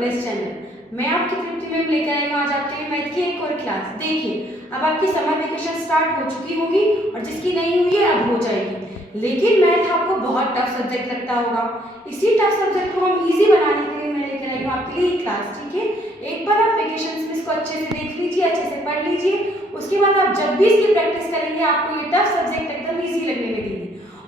Progress channel. मैं आपकी तृप्ति ma'am लेकर आई हूँ आज आपके लिए मैथ की एक और क्लास। देखिए अब आपकी समर वेकेशन स्टार्ट हो चुकी होगी और जिसकी नहीं हुई है अब हो जाएगी, लेकिन मैथ आपको बहुत टफ सब्जेक्ट लगता होगा। इसी टफ सब्जेक्ट को हम इजी बनाने के लिए मैं लेकर आई हूँ आपके लिए क्लास। ठीक है, एक बार आप वेकेशन में इसको अच्छे से देख लीजिए, अच्छे से पढ़ लीजिए, उसके बाद आप जब भी इसकी प्रैक्टिस करेंगे आपको ये टफ सब्जेक्ट एकदम ईजी लगने लगेगी।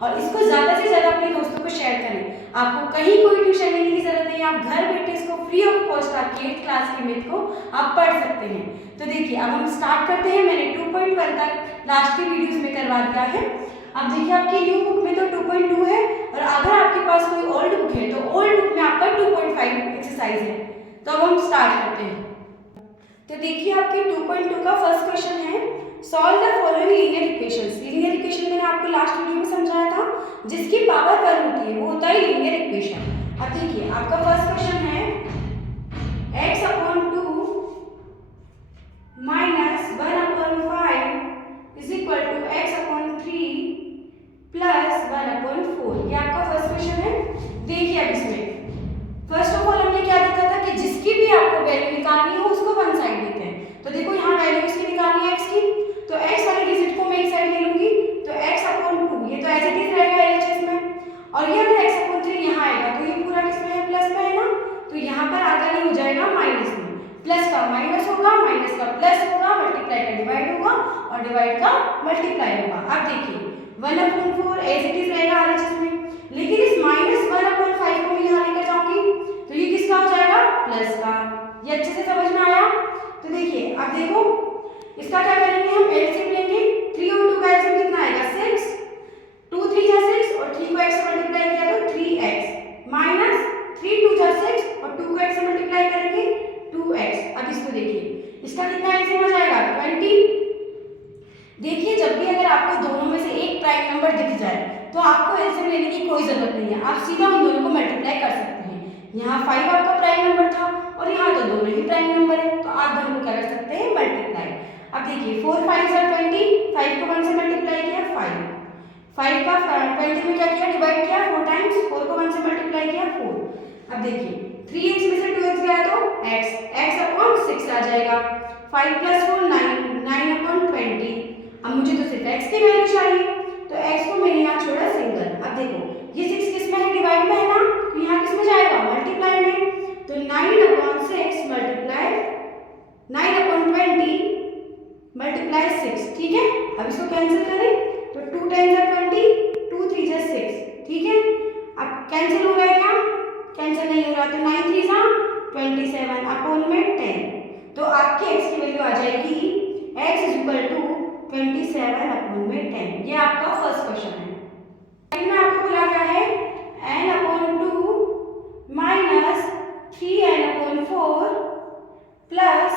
और इसको ज़्यादा से ज़्यादा अपने दोस्तों को शेयर करें। आपको कहीं कोई ट्यूशन लेने की जरूरत नहीं है, आप घर बैठे इसको फ्री ऑफ कॉस्ट आपकी 8th क्लास के मैथ को आप पढ़ सकते हैं। तो देखिए अब हम स्टार्ट करते हैं। मैंने 2.1 तक लास्ट की वीडियोस में करवा दिया है। अब देखिए आपकी न्यू बुक में तो 2.2 है और अगर आपके पास कोई ओल्ड बुक है तो ओल्ड बुक में आपका 2.5 एक्सरसाइज है। तो अब हम स्टार्ट करते हैं। तो देखिए आपके 2.2 का फर्स्ट क्वेश्चन है, solve the following linear equations. Linear equation मैंने आपको लास्ट वीडियो में समझाया था, जिसकी पावर 1 होती है वो होता है लीनियर इक्वेशन। अब देखिए आपका फर्स्ट क्वेश्चन है x/2 minus 1/5 is equal to x/3 plus 1/4। ये आपका फर्स्ट क्वेश्चन है। देखिए अब इसमें फर्स्ट ऑफ ऑल हमने क्या देखा था कि जिसकी भी आपको वैल्यू निकालनी हो उसको वन साइड देते हैं। तो देखो यहाँ वैल्यू किसकी निकालनी है, x की, तो x वाले डिजिट को मैं एक साइड ले लूंगी, तो x/2 ये तो एज इट इज रहेगा LHS में, और ये अगर x/3 यहाँ आएगा तो ये पूरा किसमें है, प्लस में है ना, तो यहाँ पर आधा नहीं हो जाएगा माइनस में, प्लस का माइनस होगा, माइनस का प्लस होगा, मल्टीप्लाई का डिवाइड होगा और डिवाइड का मल्टीप्लाई होगा। अब देखिए 1/4 एज इट इज रहेगा RHS में, लेकिन इस माइनस 1/5 को मैं यहाँ लेकर जाऊंगी तो ये किसका हो जाएगा, प्लस का। ये अच्छे से समझ में आया। तो देखिए अब देखो इसका क्या करेंगे, हम एलसीएम लेंगे। 3 और 2 का एलसीएम कितना आएगा, 6, 2 3 जा 6 और 3 को x से मल्टीप्लाई किया तो 3x माइनस 3 2 जा 6 और 2 को x से मल्टीप्लाई करेंगे 2x। अब इसको देखिए इसका कितना एलसीएम हो जाएगा, 20। देखिए जब भी अगर आपको दोनों में से एक प्राइम नंबर दिख जाए तो आपको एलसीएम लेने की कोई जरूरत नहीं है, आप सीधा उन दोनों को मल्टीप्लाई कर सकते हैं। यहाँ 5 आपका प्राइम नंबर था और यहाँ तो दोनों ही प्राइम नंबर है, तो आप दोनों को क्या कर सकते हैं, मल्टीप्लाई। अब देखिए 4 5 20, 5 को 1 से मल्टीप्लाई किया 5 का 20 में क्या किया, डिवाइड किया 4 टाइम्स, 4 को 1 से मल्टीप्लाई किया 4। अब देखिए 3x में से 2x गया तो x/6 आ जाएगा, 5 + 4 9/20। अब मुझे तो सिर्फ x की वैल्यू चाहिए तो x को मैंने यहाँ छोड़ा सिंगल। अब देखो ये 6 किस में है, डिवाइड में है ना, तो यहाँ किस में जाएगा, मल्टीप्लाई में, तो 9/6 मल्टीप्लाई 9/20 मल्टीप्लाई 6। ठीक है, अब इसको कैंसिल करें तो 2 10 जा 20, 2 3 जा 6। ठीक है, अब कैंसिल हो रहा है क्या, कैंसिल नहीं हो रहा, तो 9 3 जा 27 अपॉन में 10। तो आपकी x की वैल्यू आ जाएगी x = 27 अपॉन में 10। ये आपका फर्स्ट क्वेश्चन है। सेकंड में आपको बोला गया है n/2 minus 3n/4 plus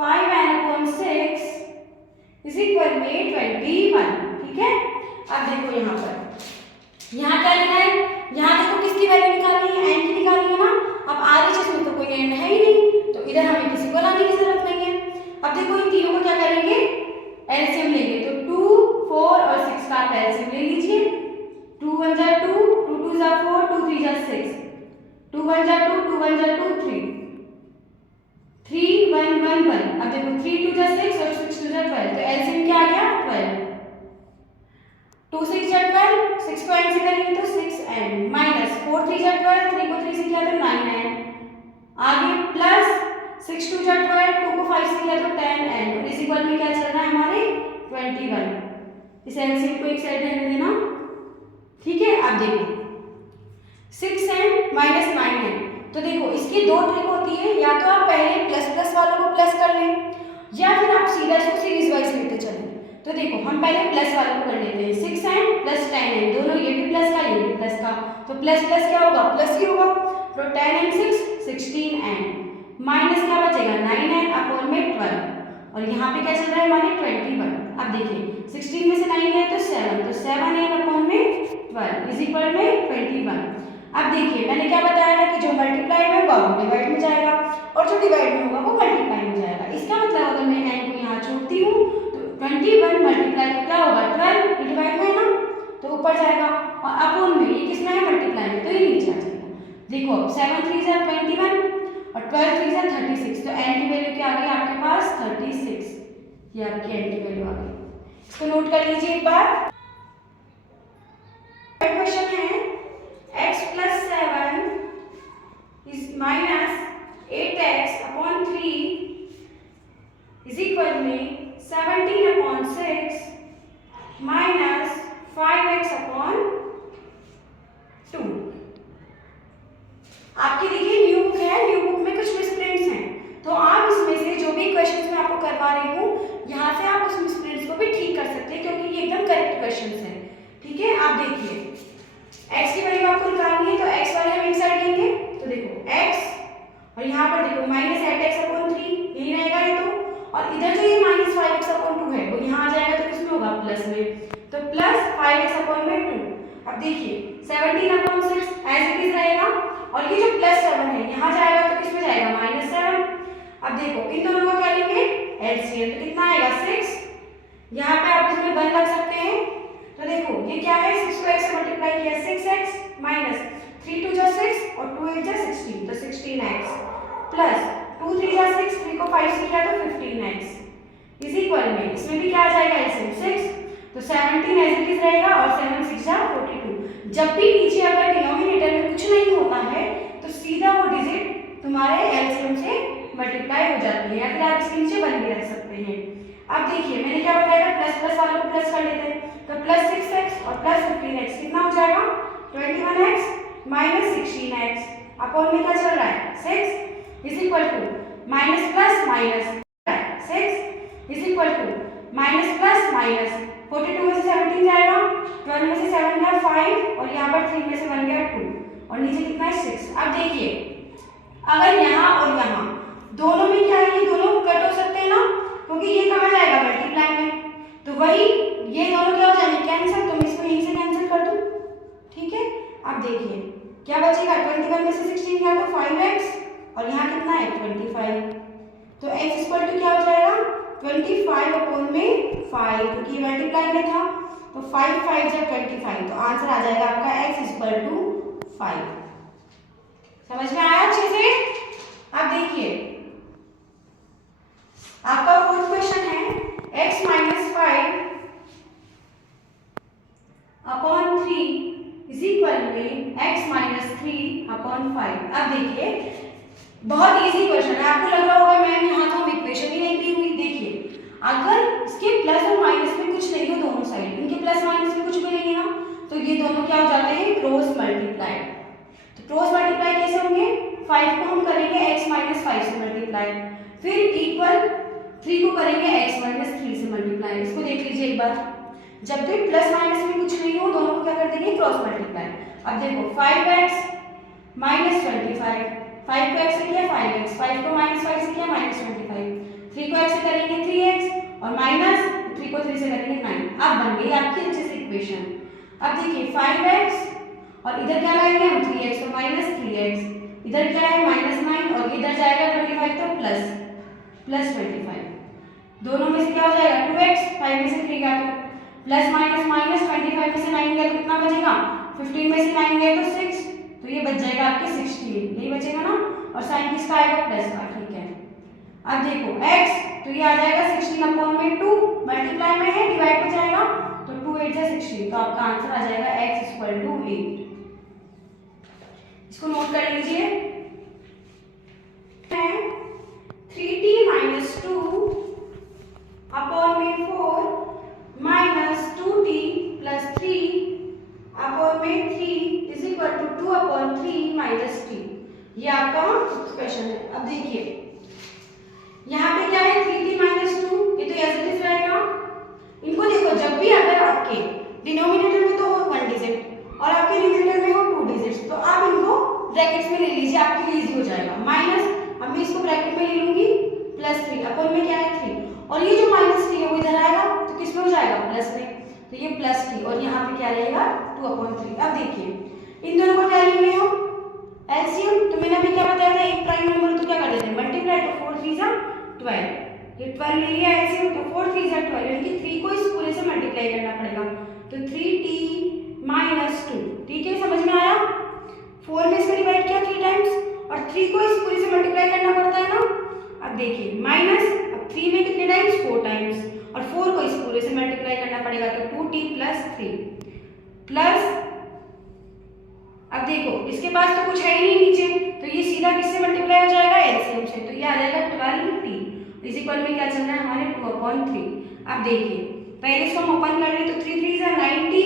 5n/6 is equal में 21। ठीक है, अब देखो यहाँ पर यहाँ क्या लेना है, यहाँ देखो किसकी वैल्यू निकालनी है, n की निकालनी है ना। अब RHS में तो कोई n है ही नहीं, तो इधर हमें किसी को लाने की जरूरत नहीं है। अब देखो इन तीनों को क्या करेंगे, एलसीएम लेंगे, तो 2 4 और 6 का एलसीएम ले लीजिए। 2 1 जा 2, 2 2 जा 4, 2 3 जा 6, 2 1 जा 2, 2 1 जा 2 3, 3 1 1 1। अब देखो 3 2 जा 6 और 6 2 जा 12, तो एलसीएम क्या आ गया, 12। 2 6 जा 12, 6 को n से करेंगे तो 6n माइनस 4 3 जा 12, 3 को 3 से किया तो 9n, आगे प्लस 6 2 जा 12, 2 को 5 से किया तो 10n, और इस इक्वल में क्या चल रहा है हमारे 21। इस एलसीएम को एक साइड रहने देना। ठीक है, अब देखो 6n माइनस 9n, तो देखो इसकी दो ट्रिक होती है, या तो आप पहले प्लस प्लस वालों को प्लस कर लें या फिर आप सीधा इसको सीरीज वाइज लेते चलें। तो देखो हम पहले प्लस वालों को कर लेते हैं, 6n प्लस 10n, दोनों ये भी प्लस का ये भी प्लस का, तो प्लस प्लस क्या होगा, प्लस ही होगा, तो 10n 6 16n माइनस क्या बचेगा 9n अपॉन में 12, और यहाँ पे क्या चल रहा है हमारे 21। अब देखिए 16 में से 9 है तो 7, तो 7n अपॉन में 12 इज इक्वल में 21। अब देखिए मैंने क्या बताया था कि जो मल्टीप्लाई में होगा वो डिवाइड में जाएगा और जो डिवाइड में होगा वो मल्टीप्लाई में जाएगा। इसका मतलब अगर मैं n को यहाँ छोड़ती हूँ तो 21 मल्टीप्लाई तो क्या होगा 12, ये डिवाइड में है ना तो ऊपर जाएगा, और अपॉन में ये किसमें है, मल्टीप्लाई में, तो ये नीचे आ जाएगा। देखो 7 3 21 और 12 3 से 36, तो n की वैल्यू क्या आ गई आपके पास 36, ये आपकी n की वैल्यू आ गई। इसको नोट कर लीजिए एक बार। क्वेश्चन है x + 7 - 8x upon 3 is equal में 17/6 माइनस 5x अपॉन 2। आपकी देखिए न्यू बुक है, न्यू बुक में कुछ मिसप्रिंट्स हैं, तो आप इसमें से जो भी क्वेश्चंस मैं आपको करवा रही हूँ यहाँ से आप उस मिसप्रिंट्स को भी ठीक कर सकते हैं, क्योंकि ये एकदम करेक्ट क्वेश्चंस हैं। ठीक है, आप देखिए x की वैल्यू आपको निकालनी है, तो x वाले हम एक साइड लेंगे, तो देखो x और यहाँ पर देखो -8x अपॉन 3 यही रहेगा ये तो, और इधर जो ये -5x अपॉन 2 है वो यहाँ आ जाएगा, तो किसमें होगा प्लस में, तो प्लस 5x अपॉन में 2। अब देखिए 17/6 एज इट इज रहेगा, और ये जो +7 है यहाँ जाएगा तो किसमें जाएगा -7। अब देखो इन दोनों का क्या लेंगे एलसीएम, तो कितना आएगा 6, यहाँ पे आप इसमें 1 रख सकते हैं, तो देखो ये क्या है 6 को x से मल्टीप्लाई किया 6x माइनस 3 2 जा 6 और 2 8 जा 16, तो 16x प्लस 2 3 जा 6, 3 को 5 से किया तो 15x इज इक्वल में इसमें भी क्या आ जाएगा एलसीएम 6, तो 17 एज इट इज रहेगा और 7 6 जा 42। जब भी नीचे अगर डिनोमिनेटर में कुछ नहीं होता है तो सीधा वो डिजिट तुम्हारे एलसीएम से मल्टीप्लाई हो जाती है, या फिर आप इसके नीचे 1 भी रख सकते हैं। अब देखिए मैंने क्या बताया था, प्लस प्लस वालों को प्लस कर लेते हैं, तो प्लस 6x और प्लस 15x कितना हो जाएगा 21x माइनस 16x अपॉन में क्या चल रहा है 6 is equal to minus plus minus 6 is equal to minus plus minus 42 में से 17 जाएगा, 12 में से 7 गया 5 और यहाँ पर 3 में से 1 गया 2 और नीचे कितना है 6। अब देखिए अगर यहाँ और यहाँ दोनों में क्या है, ये दोनों कट हो सकते हैं ना, क्योंकि ये कहाँ जाएगा मल्टीप्लाई में, तो वही ये दोनों क्या हो जाएंगे कैंसिल, तो मैं इसको यहीं से कैंसिल कर दूं। ठीक है, अब देखिए क्या बचेगा 21 में से 16 गया तो 5x और यहाँ कितना है 25, तो x इक्वल टू क्या हो जाएगा 25 अपॉन में 5, क्योंकि ये मल्टीप्लाई में था, तो 5 5 जब 25, तो आंसर आ जाएगा आपका x इक्वल टू 5। समझ में आया अच्छे से। अब देखिए आपका फोर्थ क्वेश्चन है x - 5 अपॉन 3 इज इक्वल में x - 3 अपॉन 5। अब देखिए बहुत इजी क्वेश्चन है, आपको लग रहा होगा मैम यहाँ तो इक्वेशन ही नहीं दी हुई। देखिए अगर इसके प्लस और माइनस में कुछ नहीं हो दोनों साइड, इनके प्लस माइनस में कुछ भी नहीं है ना, तो ये दोनों क्या हो जाते हैं क्रॉस मल्टीप्लाई। तो क्रॉस मल्टीप्लाई कैसे होंगे, 5 को हम करेंगे x - 5 से मल्टीप्लाई, फिर इक्वल 3 को करेंगे x - 3 से मल्टीप्लाई। इसको देख लीजिए एक बार, जब भी प्लस माइनस में कुछ नहीं हो दोनों को क्या कर देंगे क्रॉस मल्टीप्लाई। अब देखो 5x - 25, 5 को x से किया 5x, 5 को -5 से किया -25, 3 को x से करेंगे 3x और माइनस 3 को 3 से करेंगे 9। अब बन गई आपकी अच्छे से इक्वेशन। अब देखिए 5x और इधर क्या लाएंगे हम 3x, तो -3x, इधर क्या है -9 और इधर जाएगा 25 तो प्लस 25, दोनों में से क्या हो जाएगा 2x, 5 में से 3 गया तो प्लस माइनस माइनस 25 में से 9 गया तो कितना बचेगा 15 में से 9 गया तो 6, तो ये बच जाएगा आपके 16, यही बचेगा ना, और साइन किसका आएगा प्लस का। ठीक है, अब देखो x तो ये आ जाएगा 16 अपॉन में 2, मल्टीप्लाई में है डिवाइड में जाएगा तो 2 8 जा 16, तो आपका आंसर आ जाएगा x इक्वल टू 8। इसको नोट कर लीजिए, 3t - 2 अपॉन में 4 माइनस 2t प्लस 3 अपॉन में 3 is equal to 2 upon 3 minus t। ये आपका क्वेश्चन है। अब देखिए यहाँ पे क्या है 3t - 2, ये तो एज इट इज रहेगा। इनको देखो जब भी अगर आपके डिनोमिनेटर में तो हो 1 डिजिट और आपके न्यूमरेटर में हो 2 डिजिट्स, तो आप इनको ब्रैकेट्स में ले लीजिए, आपके लिए इजी हो जाएगा। माइनस अब मैं इसको ब्रैकेट में ले लूंगी प्लस 3 अपॉन में क्या है 3, और ये जो -3 है वो इधर आएगा तो किस में हो जाएगा प्लस में, तो ये प्लस t और यहाँ पे क्या रहेगा 2/3। अब देखिए इन दोनों को क्या लेंगे हम एलसीएम, तो मैंने अभी क्या बताया था एक प्राइम नंबर तो क्या कर देते हैं मल्टीप्लाई, तो 4 3 जा 12, ये 12 ले लिया एलसीएम, तो 4 3 जा 12, यानी कि 3 को इस पूरे से मल्टीप्लाई करना पड़ेगा, तो 3t - 2। ठीक है, समझ में आया। 4 में इसको डिवाइड किया 3 टाइम्स और 3 को इस पूरी से मल्टीप्लाई करना पड़ता है ना। अब देखिए माइनस, अब 3 में कितने टाइम्स, 4 टाइम्स, और 4 को इस पूरे से मल्टीप्लाई करना पड़ेगा तो 2t प्लस 3 प्लस, अब देखो इसके पास तो कुछ है ही नहीं नीचे, तो ये सीधा किससे मल्टीप्लाई हो जाएगा, एलसीएम से, तो ये आ जाएगा 12t इज इक्वल में क्या चल रहा है हमारे 2/3। अब देखिए पहले इसको हम ओपन कर रहे तो 3 3 जा 90,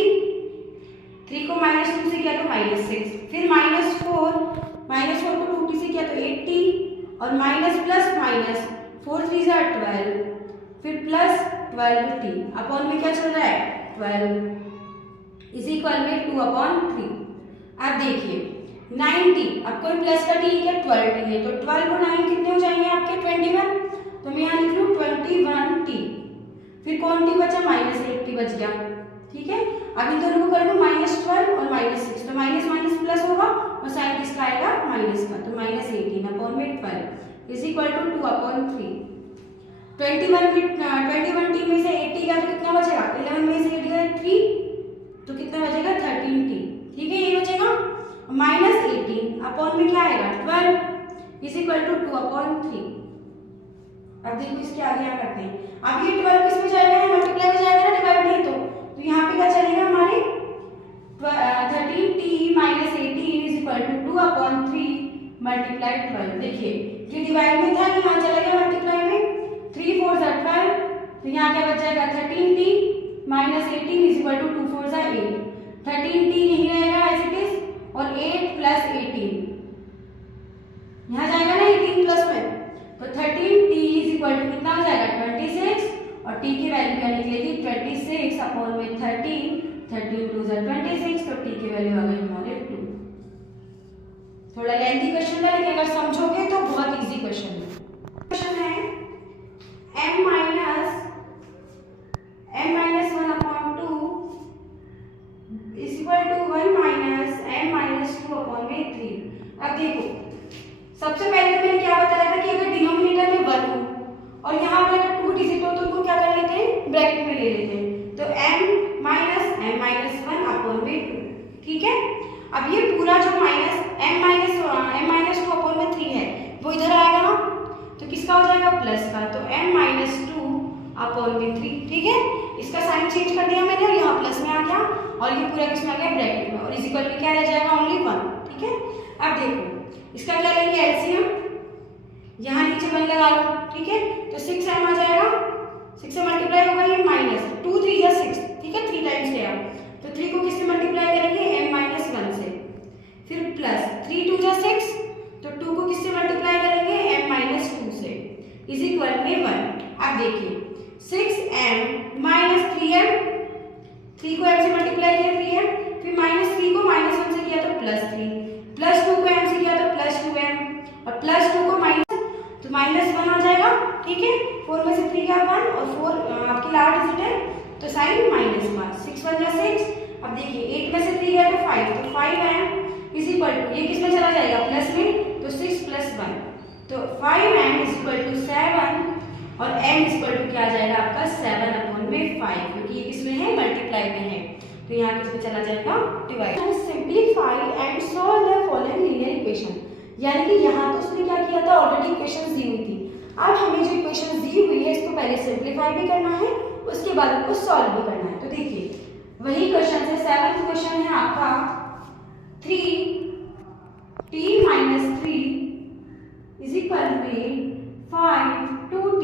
3 को -2 से किया तो -6, फिर -4 को 2t से किया तो 80, और माइनस प्लस माइनस 4 3 जा 12, फिर प्लस 12t अपॉन में क्या चल रहा है 12 इज इक्वल में 2/3। अब देखिए 90, अब कोई प्लस का t है 12t है, तो 12 और 9 कितने हो जाएंगे आपके 21, तो मैं यहाँ लिख लूँ 21t, फिर कौन t बचा, -8t बच गया, ठीक है। अब इन दोनों को कर लूँ -12 और -6, तो माइनस माइनस प्लस होगा और साइन किसका आएगा माइनस का, तो -18/12 इज इक्वल टू 2/3। 21t में से 80 का तो कितना बचेगा, 11 में से 80 का 3, तो कितना बचेगा 13t, ठीक है, ये बचेगा। -18 अपॉन में क्या आएगा 12 इज इक्वल टू 2/3। अब देखो इसके आगे क्या करते हैं, अब ये 12 किस में जाएगा, मल्टीप्लाई में जाएगा ना, डिवाइड नहीं, तो यहाँ पे क्या चलेगा हमारे 13t - 18 is equal to 2/3 multiply 12। देखिए ये डिवाइड में था, यहाँ चला गया मल्टीप्लाई में, 3 4 जा 12, तो यहाँ क्या बच जाएगा 13t - 18 इज इक्वल टू 2 4 जा 8, 13t यही रहेगा एज इट इज, और 8 प्लस 18 यहाँ जाएगा ना 18 प्लस में, तो 13t इज इक्वल टू कितना हो जाएगा 26, और t की वैल्यू क्या निकलेगी 26 अपॉन में 13, 13 2 जा 26, तो t की वैल्यू आ गई हमारे 2। थोड़ा लेंथी क्वेश्चन है, लेकिन अगर समझोगे तो बहुत इजी क्वेश्चन है। क्वेश्चन है m - 1/2 is equal to 1 - m - 2/3। अब देखो सबसे पहले तो मैंने क्या बताया था कि अगर डिनोमिनेटर में 1 हो और यहाँ पर अगर 2 डिजिट हो तो उनको क्या कर लेते हैं, ब्रैकेट में ले लेते हैं, तो m - 1/2, ठीक है। अब ये पूरा जो m-2/3 है वो इधर आएगा ना, तो किसका हो जाएगा प्लस का, तो m-2/3, ठीक है। इसका साइन चेंज कर दिया मैंने, और यहाँ प्लस में आ गया, और ये पूरा किसमें आ गया ब्रैकेट में, और इज इक्वल में क्या रह जाएगा ओनली 1, ठीक है। अब देखो इसका क्या लेंगे एलसीएम, यहाँ नीचे 1 लगा लो, ठीक है, तो 6m आ जाएगा, 6 से मल्टीप्लाई होगा ये -2 3 जा 6, ठीक है, 3 टाइम्स ले आओ, तो 3 को किससे मल्टीप्लाई करेंगे m-1 से, फिर प्लस 3 2 जा 6, तो 2 को किससे मल्टीप्लाई करेंगे m-2 से, इज इक्वल में 1। अब देखिए 6m - 3m, 3 को m से मल्टीप्लाई किया 3m, फिर -3 को -1 से किया तो +3, +2 को m से किया तो +2m, और +2 को तो -1 आ जाएगा, ठीक है। 4 में से 3 गया 1, और 4 आपकी लास्ट डिजिट है, तो साइन -1, 6 1 जा 6। अब देखिए 8 में से 3 गया तो 5, तो 5m इज इक्वल टू, ये किस में चला जाएगा प्लस में, तो 6 + 1, तो 5m इज इक्वल टू 7, और m इज इक्वल टू क्या आ जाएगा आपका 7/5, क्योंकि ये किसमें है मल्टीप्लाई में है, तो यहाँ किसमें चला जाएगा divide. Simplify and solve the following linear equation, यानी कि यहाँ तो उसने क्या किया था, ऑलरेडी इक्वेशन दी हुई थी, अब हमें जो इक्वेशन दी हुई है इसको पहले सिंपलीफाई भी करना है, उसके बाद उसको सॉल्व भी करना है। तो देखिए वही क्वेश्चन से 7th क्वेश्चन है आपका 3t - 3 इज इक्वल में 5 2t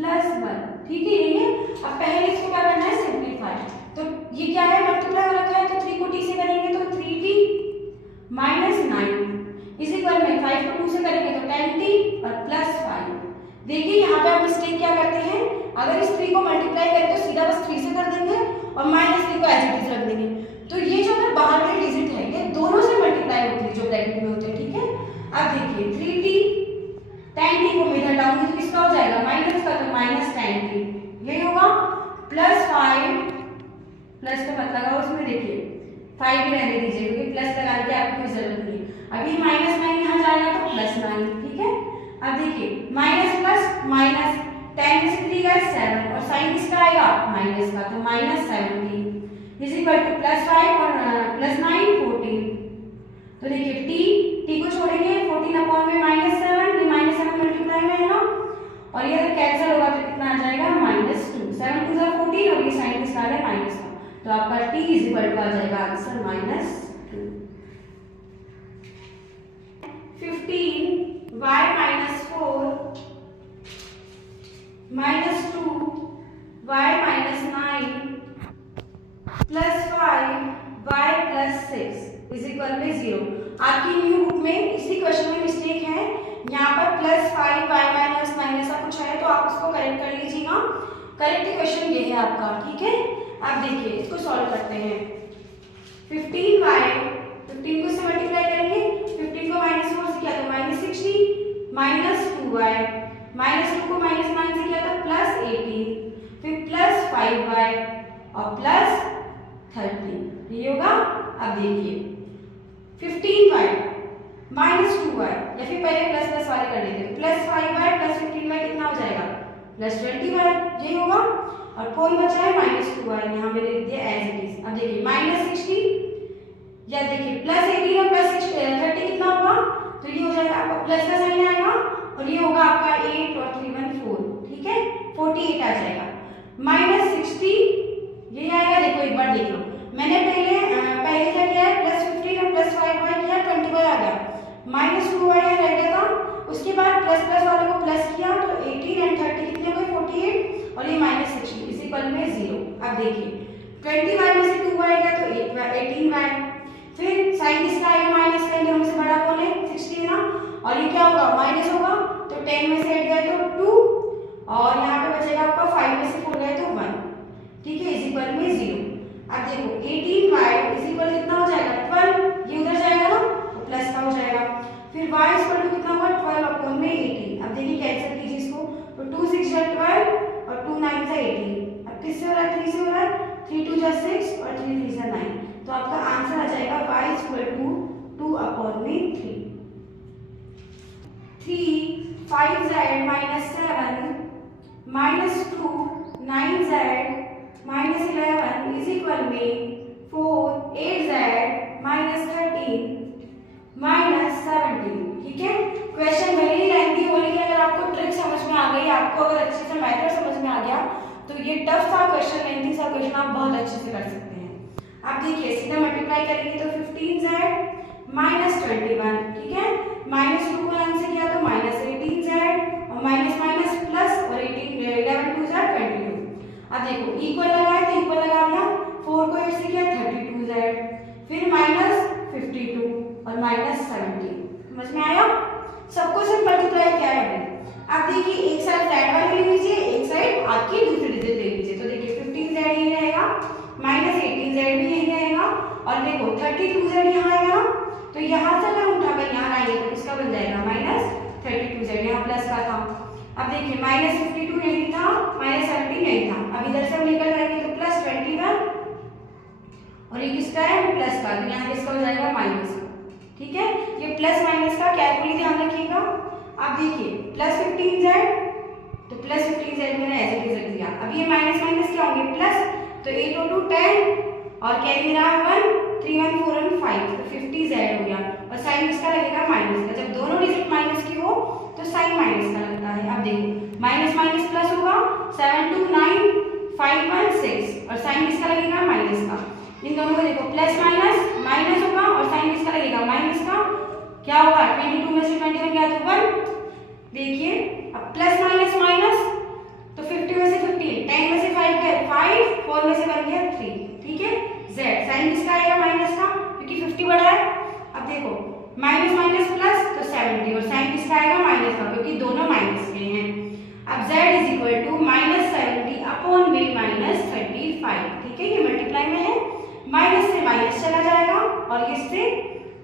+ 1, ठीक है, ये अब पहले इसको क्या करना है सिंपलीफाई, तो ये क्या है मल्टीप्लाई हो रखा है, तो 3 को t से करेंगे तो 3t - 9 इज इक्वल में 5 को 2 से करेंगे तो 10t और +5। देखिए यहाँ पे आप मिस्टेक क्या करते हैं, अगर इस 3 को मल्टीप्लाई करें तो सीधा बस 3 से कर देंगे और -3 को एज इट इज रख देंगे, तो ये जो है बाहर वाली डिजिट है ये दोनों से मल्टीप्लाई होती है जो ब्रैकेट में होते हैं, ठीक है। अब देखिए 3t 10t को मैं इधर लाऊंगी तो किसका हो जाएगा माइनस का, तो -10t यही होगा, +5 प्लस का मत लगाओ उसमें, देखिए 5 भी रहने दीजिए क्योंकि प्लस लगाने की आपको कोई जरूरत नहीं है। अभी -9 यहाँ जाएगा तो +9, ठीक है। अब देखिए माइनस प्लस माइनस 10 में से 3 गए 7, और साइन किसका आएगा माइनस का, तो -17 इज इक्वल टू +5 और +9 14। तो देखिए t टी को छोड़ेंगे 14 अपॉन में -7, ये -7 मल्टीप्लाई में है ना, और ये अगर कैंसिल होगा तो कितना आ जाएगा -2, 7 2 14 और ये साइन के साथ है -1, तो आपका t इक्वल टू आ जाएगा answer -2। 15 y -4 -2 y -9 +5 y +6 is equal में 0। आपकी न्यू बुक में इसी क्वेश्चन में मिस्टेक है, यहाँ पर +5 y -9 ऐसा कुछ है, तो आप उसको करेक्ट कर लीजिएगा। करेक्ट क्वेश्चन ये है आपका, ठीक है। आप देखिए इसको सॉल्व करते हैं। 15y 15 को इससे मल्टीप्लाई करेंगे, 15 को -4 से किया तो -60, -2y -2 को -9 से किया तो +18, फिर +5y और +13, ये होगा। अब देखिए 15y -2y या फिर पहले प्लस प्लस वाले कर लेते हैं, +5y +15y कितना हो जाएगा +20y, यही होगा। और 4 बचा है -2y, यहाँ मैंने लिख दिया एज इट इज। अब देखिए -60 या देखिए +18 और +30 कितना होगा, तो ये हो जाएगा आपका प्लस का साइन आएगा और ये होगा आपका 8 और 3 1 4, ठीक है, 48 आ जाएगा। -60 ये आएगा, देखो एक बार देख लो, मैंने पहले क्या किया है, +15 और +5y किया, 20y आ गया, -2y रह गया था, उसके बाद प्लस प्लस वाले को प्लस किया तो 18 एंड 30 कितने हो गए 48 और ये -60 इस इक्वल में 0। अब देखिए 20y में से 2y गया तो 18y, फिर साइन इसका आएगा माइनस का, हम से बड़ा कौन है 60 है ना, और ये क्या होगा माइनस होगा, तो 10 में से 8 गए तो 2 और यहाँ पे बचेगा आपका 5 में से 4 गए तो 1, ठीक है, इस इक्वल में 0। अब देखो 18y इस इक्वल कितना हो जाएगा 12, ये उधर जाएगा ना तो प्लस का हो जाएगा, फिर y इक्वल टू कितना होगा 12 अपॉन में 18। अब देखिए कैंसिल कीजिए इसको, तो 2 6 जा 12 और 2 9 जा 18, अब किससे हो रहा है 3 से हो रहा है, 3 2 जा 6 और 3 3 जा 9, तो आपका आंसर आ जाएगा y इक्वल टू 2 अपॉन में 3। 3 5z -7 -2 9z -11 इज इक्वल में 4 8z -13 -17, ठीक है। क्वेश्चन भले ही लेंथी हो, लेकिन अगर आपको ट्रिक समझ में आ गई, आपको अगर अच्छे से मेथड समझ में आ गया तो ये टफ सा क्वेश्चन, लेंथी सा क्वेश्चन आप बहुत अच्छे से कर सकते हैं। आप देखिए सीधा मल्टीप्लाई करेंगे तो 15z -21, ठीक है, -2 को 9 से किया तो -18z और माइनस माइनस प्लस और 11 2 जा 22। अब देखो इक्वल लगाए तो इक्वल लगा दिया, 4 को 8 से किया 32z, फिर -52 और -17, समझ में आया। सबको सिर्फ मल्टीप्लाई किया है। अब देखिए एक साइड z वाली ले लीजिए, एक साइड आपकी दूसरी डिजिट ले लीजिए, तो देखिए 15z यही रहेगा, -18z भी यही रहेगा, और देखो 32z यहाँ आएगा, तो यहाँ से अगर उठाकर यहाँ लाएंगे तो किसका बन जाएगा -32z, यहाँ प्लस का था। अब देखिए -52 नहीं था, -17 नहीं था, अब इधर से हम लेकर जाएंगे तो +21 और ये किसका है प्लस का, तो यहाँ किसका हो जाएगा माइनस का, ठीक है। ये प्लस माइनस का केयरफुली ध्यान रखिएगा। अब देखिए +15z, तो +15z मैंने ऐसे ही रख दिया। अब ये माइनस माइनस क्या होंगे प्लस, तो 8 और 2 10 और कैरी मेरा 1 3 1 4 1 5, तो 50z हो गया, और साइन इसका लगेगा माइनस का। जब दोनों डिजिट माइनस की हो तो साइन माइनस का लगता है। अब देखो माइनस माइनस प्लस होगा, 7 2 9 5 1 6 और साइन इसका लगेगा माइनस का। इन दोनों को देखो प्लस माइनस माइनस होगा और साइन इसका लगेगा माइनस का, क्या होगा 22 में से 21 गया तो 1। देखिए अब प्लस माइनस माइनस, तो 50 में से 15, 10 में से 5 गए 5, 4 में से बन गया 3, ठीक है। z साइन इसका आएगा माइनस का क्योंकि 50 बड़ा है। अब देखो माइनस माइनस प्लस तो 70 और साइन किसका आएगा माइनस का क्योंकि दोनों माइनस के हैं। अब z is equal to -70 upon में -35, ठीक है, ये मल्टीप्लाई में है, माइनस से माइनस चला जाएगा और इससे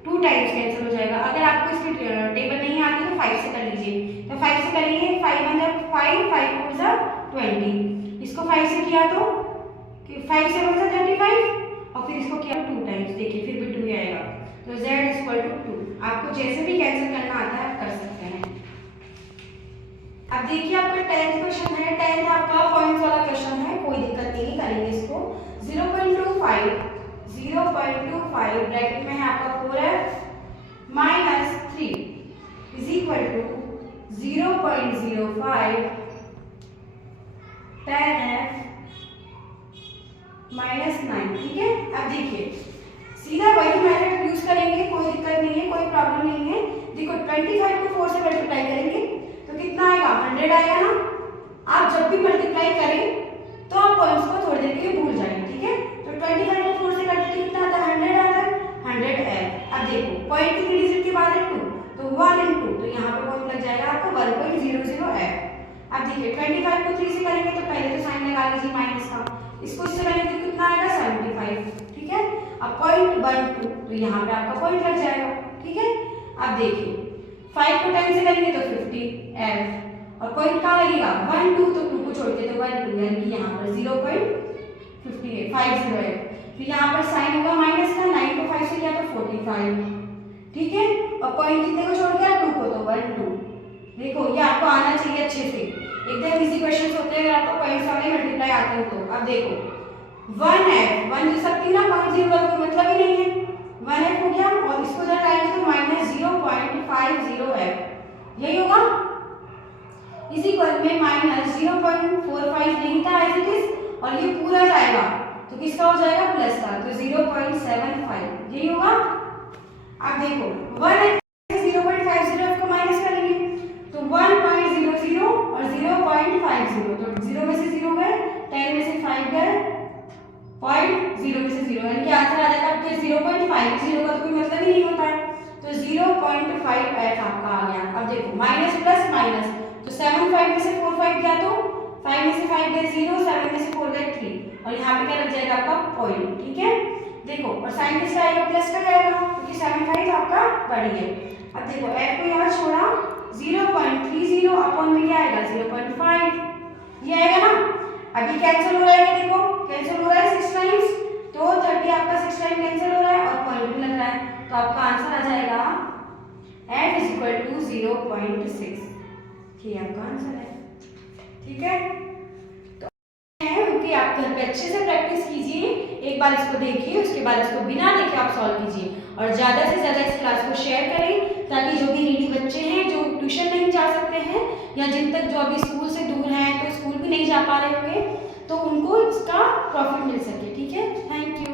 2 टाइम्स कैंसिल हो जाएगा। अगर आपको इसकी टेबल नहीं आती तो 5 से कर लीजिए, तो 5 से करेंगे 5 1 5 5 4 जा 20, इसको 5 से किया तो 5 से 1 जा 35 और फिर इसको किया 2 टाइम्स, देखिए फिर भी 2 ही आएगा, तो z इज इक्वल टू 2। आपको जैसे भी कैंसिल करना आता है आप कर सकते हैं। अब देखिए आपका 10th क्वेश्चन है, 10th आपका पॉइंट्स वाला क्वेश्चन है, कोई दिक्कत नहीं, करेंगे इसको। 0.25 ब्रैकेट में है आपका 4f equal to 0.05 tan f -9। ठीक है, अब देखिए सीधा वही मेथड यूज करेंगे, कोई दिक्कत नहीं है, कोई प्रॉब्लम नहीं है। देखो 25 को 4 से मल्टीप्लाई करेंगे तो कितना आएगा, 100 आएगा ना। आप जब भी मल्टीप्लाई करें तो आप पॉइंट्स को थोड़ी देर के लिए भूल जाएंगे। ठीक है, तो 25 को 4 से काटते कितना आता है, 100 आता है, 100f। अब देखो पॉइंट कितनी डिजिट के बाद है, 2, तो 1 × 2, तो यहाँ पे पॉइंट लग जाएगा आपको 1.00f। अब देखिए 25 को 3 से करेंगे तो पहले तो साइन लगा लीजिए माइनस का, इसको इससे पहले तो कितना आएगा 75। ठीक है, अब पॉइंट 1 2, तो यहाँ पे आपका पॉइंट लग जाएगा। ठीक है, अब देखिए 5 को 10 से करेंगे तो 50f, और पॉइंट कहाँ लगेगा 1 2, तो 2 को छोड़ के तो 1 2, यानी कि यहाँ पर 0.50 है। फिर यहाँ पर साइन होगा माइनस का, 9 को 5 से किया तो 45। ठीक है, और पॉइंट कितने को छोड़ दिया, 2 को, तो 1 2। देखो ये आपको आना चाहिए अच्छे से, एकदम इजी क्वेश्चंस होते हैं अगर आपको पॉइंट्स वाले मल्टीप्लाई आते हो तो। अब देखो 1f 1 दे सकती ना, 0.0 का कोई मतलब ही नहीं है, 1f हो गया, और इसको जब लाएंगे तो -0.50f, यही होगा। इस इक्वल में -0.45 नहीं था एज इट इज, और ये पूरा जाएगा तो किसका हो जाएगा, प्लस का, तो 0.75, यही होगा। अब देखो 1f 0.50 को माइनस करेंगे तो 1.00 और 0.50, तो 0 में से 0 गए, 10 में से 5 गए, 0.0 में से 0, यानी कि आंसर आ जाएगा आपके 0.50 का तो कोई मतलब ही नहीं होता है, तो 0.5f आपका आ गया। अब देखो माइनस प्लस माइनस, तो 7 5 में से 4 5 गया, तो 5 में से 5 गए 0, 7 में से 4 गए 3, और यहाँ पे क्या लग जाएगा आपका पॉइंट। ठीक है, देखो और साइन किसका आएगा, प्लस का जाएगा, क्योंकि 7 5 आपका बड़ी है। अब देखो f को यहाँ छोड़ा, 0.30 अपॉन में क्या आएगा 0.5, ये आएगा ना। अभी कैंसिल हो रहा है, देखो कैंसिल हो रहा है 6 टाइम्स, तो 30 आपका 6 टाइम कैंसिल हो रहा है और पॉइंट भी लग रहा है, तो आपका आंसर आ जाएगा f = 0.6, ये आपका आंसर है। ठीक है, तो उनकी आप घर पे अच्छे से प्रैक्टिस कीजिए, एक बार इसको देखिए, उसके बाद इसको बिना देखे आप सॉल्व कीजिए, और ज़्यादा से ज़्यादा इस क्लास को शेयर करें, ताकि जो भी नीडी बच्चे हैं जो ट्यूशन नहीं जा सकते हैं, या जिन तक जो अभी स्कूल से दूर हैं, तो स्कूल भी नहीं जा पा रहे होंगे, तो उनको इसका प्रॉफिट मिल सके। ठीक है, थैंक यू।